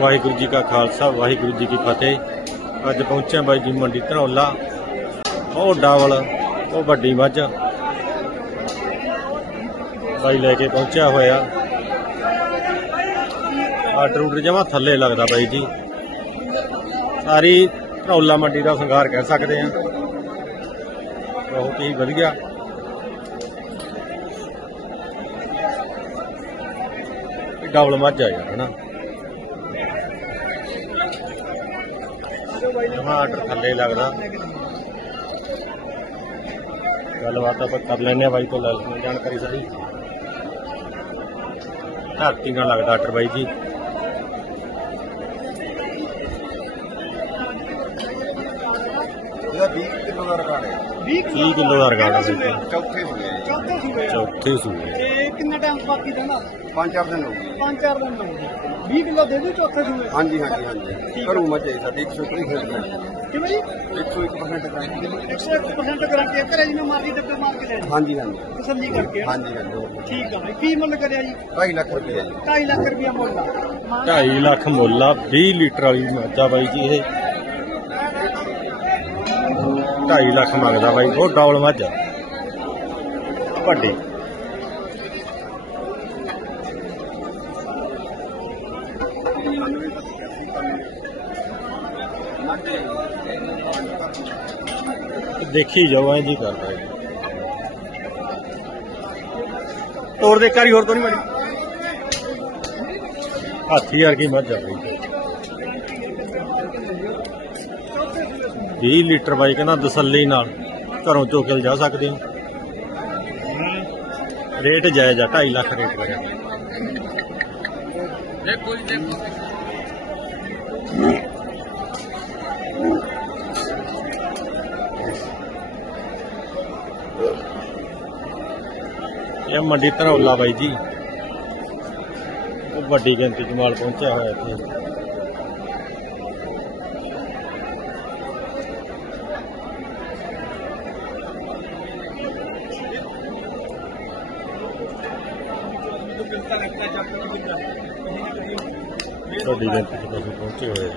ਵਾਹਿਗੁਰੂ ਜੀ ਕਾ ਖਾਲਸਾ, ਵਾਹਿਗੁਰੂ ਜੀ ਕੀ ਫਤਿਹ। ਅੱਜ ਪਹੁੰਚਿਆ ਬਾਈ ਜੀ ਮੰਡੀ ਧਨੌਲਾ ਉਹ ਡਾਵਲ, ਉਹ ਵੱਡੀ ਮੱਝ। ਬਾਈ ਲੈ ਕੇ ਪਹੁੰਚਿਆ ਹੋਇਆ। ਆਰਡਰ ਉਡਰ ਜਮਾ ਥੱਲੇ ਲੱਗਦਾ ਬਾਈ ਜੀ। ਸਾਰੀ ਧਨੌਲਾ ਮੰਡੀ ਦਾ ਸ਼ਿੰਗਾਰ ਕਹਿ ਸਕਦੇ ਆ ਬਹੁਤ ਹੀ ਵਧੀਆ। ਡਬਲ ਮੱਝ ਆ ਯਾਰ, ਹਨਾ? ਜਮਾ ਆਰਡਰ ਥੱਲੇ ਲੱਗਦਾ। ਗੱਲਬਾਤ ਆਪਾਂ ਕਰ ਲੈਨੇ ਆ ਬਾਈ ਤੋਂ ਲੈ ਲੈਂਦੇ ਹਾਂ ਜਾਣਕਾਰੀ ਸਾਰੀ। ਧਰਤੀ ਨਾਲ ਲੱਗਦਾ ਆਰਡਰ ਬਾਈ ਜੀ? ਇਹਦਾ 20 ਕਿਲੋ ਦਾ ਰਿਕਾਰਡ ਹੈ। 30 ਕਿਲੋ ਦਾ ਰਿਕਾਰਡ ਹੈ। ਚੌਥੇ ਚੌਥੇ ਸੂਏ। ਚੌਥੇ ਸੂਏ ਟਾਈਮ ਬਾਕੀ ਰਹਿੰਦਾ ਪੰਜ ਚਾਰ ਦਿਨ ਹੋ ਗਏ। ਪੰਜ ਚਾਰ ਦਿਨ ਹੋ ਗਏ। 20 ਕਿਲੋ ਦੇ ਦੇ ਚੌਥੇ ਸੂਏ ਹਾਂਜੀ ਹਾਂਜੀ ਹਾਂਜੀ। ਘਰੋਂ ਮੱਝੇ ਸਾਡੀ 130 ਖੇਡ ਕਿਵੇਂ ਜੀ? 101% ਕਰਾਂਗੇ 100% ਗਾਰੰਟੀ ਹੈ ਘਰੇ ਜਿਵੇਂ ਮਰਜ਼ੀ ਡੱਬੇ ਮਾਰ ਕੇ ਲੈ ਜੀ ਹਾਂਜੀ ਹਾਂਜੀ। ਤਸੱਲੀ ਕਰਕੇ ਹਾਂਜੀ ਹਾਂਜੀ ਠੀਕ ਆ ਬਾਈ। ਕੀ ਮੁੱਲ ਕਰਿਆ ਜੀ? 2.5 ਲੱਖ ਰੁਪਏ ਜੀ। 2.5 ਲੱਖ ਰੁਪਇਆ ਮੁੱਲ ਆ। ਮਾਨ- 2.5 ਲੱਖ ਮੁੱਲ ਆ। 20 ਲੀਟਰ ਵਾਲੀ ਮੱਝਾ ਬਾਈ ਜੀ ਇਹ। 2.5 ਲੱਖ ਮੰਗਦਾ ਬਾਈ। ਬਹੁਤ ਡਬਲ ਮੱਝ ਵੱਡੀ। ਦੇਖੀ ਜਾਓ, ਐਂ ਜੀ ਕਰਦਾ ਜੀ ਤੋੜ ਦੇ ਕਰੀ ਹੋਰ ਤੋਂ ਨਹੀਂ ਮੜੀ ਹਾਥੀ ਵਰਗੀ ਮੱਝ ਆ ਬਈ 20 ਲੀਟਰ ਬਾਈ ਕਹਿੰਦਾ ਤਸੱਲੀ ਨਾਲ ਘਰੋਂ ਚੋ ਕੇ ਜਾ ਸਕਦੇ ਹੋ। ਰੇਟ ਜਾਇਜ਼ ਆ 2.5 ਲੱਖ ਰੇਟ ਕਰਿਆ ਇਹ ਮੰਡੀ ਧਰੌਲਾ ਬਾਈ ਜੀ। ਵੱਡੀ ਗਿਣਤੀ ਚ ਮਾਲ ਪਹੁੰਚਿਆ ਹੋਇਆ ਇੱਥੇ। ਵੱਡੀ ਗਿਣਤੀ ਚ ਪਸ਼ੂ ਪਹੁੰਚੇ ਹੋਏ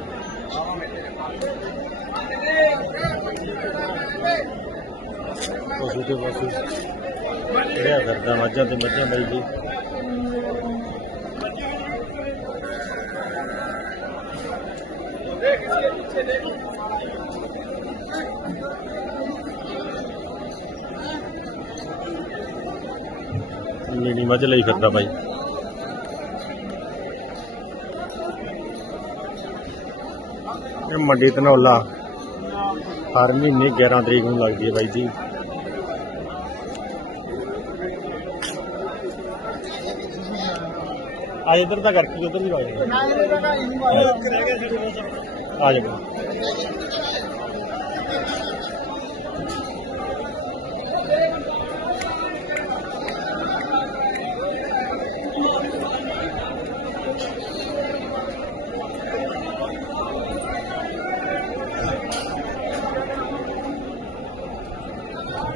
ਪਸ਼ੂ ਤੇ ਪਸ਼ੂ। ਕਿਹੜਾ ਕਰਦਾ ਮੱਝਾਂ ਤੇ ਮੱਝਾਂ ਬਾਈ ਜੀ ਨੀਲੀ ਮੱਝ ਲਈ ਫਿਰਦਾ ਬਾਈ। ਇਹ ਮੰਡੀ ਧਨੌਲਾ ਹਰ ਮਹੀਨੇ 11 ਤਰੀਕ ਨੂੰ ਲੱਗਦੀ ਹੈ ਬਾਈ ਜੀ। ਆ ਇਧਰ ਤਾਂ ਕਰਕੇ ਉਧਰ ਵੀ ਆ ਜਾਏਗਾ ਨਾ ਇਹਦੇ ਦਾ ਨਾ ਇਹਨੂੰ ਆ ਰਹਿ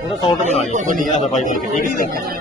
ਉਹਦਾ ਸੌਟ ਬਣਾ ਲਿਆ ਕੋਈ ਨਹੀਂ ਆਦਾ ਬਾਈ ਬਣ ਠੀਕ ਹੈ।